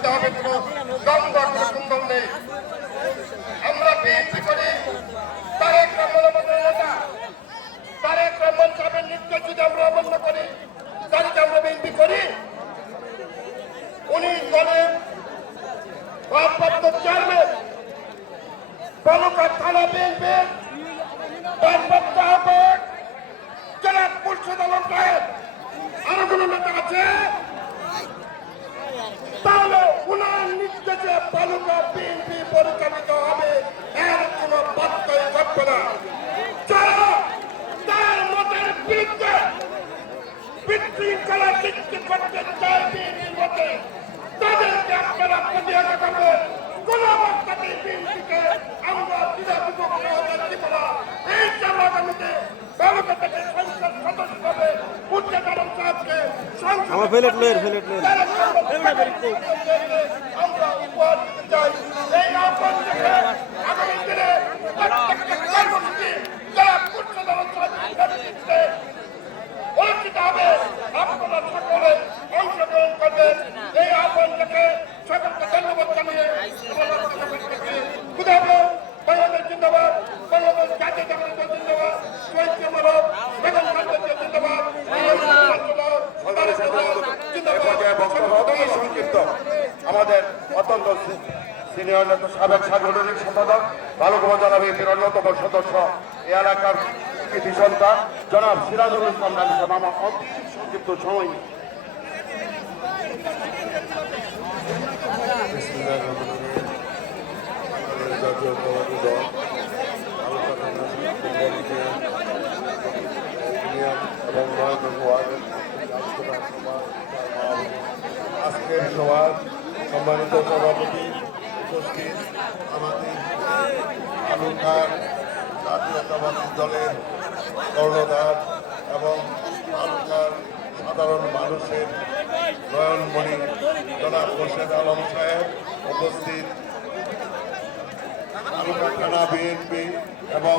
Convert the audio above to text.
দিতে হবে, কোনো দ্বন্দ্ব কোনো কুন্দল নেই। আমরা বিএনপি করি, তারেক রহমান আমাদের নেতা। তারেক রহমান সাহেবের নির্দেশ যদি আমরা অমান্য করি, তাহলে আমরা বিএনপি করি। উনি দলের ভারপ্রাপ্ত চেয়ারম্যান, বালুঘাট থানা বিএনপির ভারপ্রাপ্ত আহ্বায়ক জনাব মুর্শিদ আলম সাহেব, আরো কোন নেতা আছে? তাহলে উনার নির্দেশে বালুঘাট বিএনপি পরিচালিত হবে, এর কোন বাধ্যই থাকবে না। যারা তার মতের বিরুদ্ধে বিশৃঙ্খলা সৃষ্টি করতে চায় বিএনপির মতে, তাদেরকে আপনারা প্রতিহত করবেন। কোন অবস্থাতেই বিএনপিকে আমরা দ্বিধাবিভক্ত হতে দিব না। এই জন্য আগামীতে বালুঘাট থেকে সংসদ সদস্য হবে মুর্শিদ আলম সাহেবকে আমরা উপহার দিতে চাই। এই আহ্বান থেকে আগামী দিনে প্রত্যেকটা কর্মসূচি যারা মুর্শিদ আলম সাহেবের নেতৃত্বে অনুষ্ঠিত হবে, আপনারা সকলে অংশগ্রহণ করবেন। এই আহ্বান থেকে সকলকে ধন্যবাদ জানিয়ে বাংলাদেশ জিন্দাবাদ, বাংলাদেশ জাতীয় জিন্দাবাদ, শহীদ মানব বেগম খালেদা জিন্দাবাদ, সংক্ষিপ্ত আমাদের অত্যন্ত সিনিয়র নেতা সাবেক সাংগঠনিক সম্পাদক বালুঘাট জেলা বিএনপির অন্যতম সদস্য এই এলাকার কৃতি সন্তান জনাব সিরাজুল ইসলাম নামী সাহেব আমার অতি সংক্ষিপ্ত সময় নিয়ে জাতীয়তাবাদী দল এবং ৯ নং ওয়ার্ডের আজকের সভার সম্মানিত সভাপতি উপস্থিত আমাদের বালুঘাট জাতীয়তাবাদী দলের কর্ণধার এবং বালুঘাট সাধারণ মানুষের নয়নমণি জনাব মুর্শিদ আলম সাহেব উপস্থিত, বালুঘাট থানা বিএনপি এবং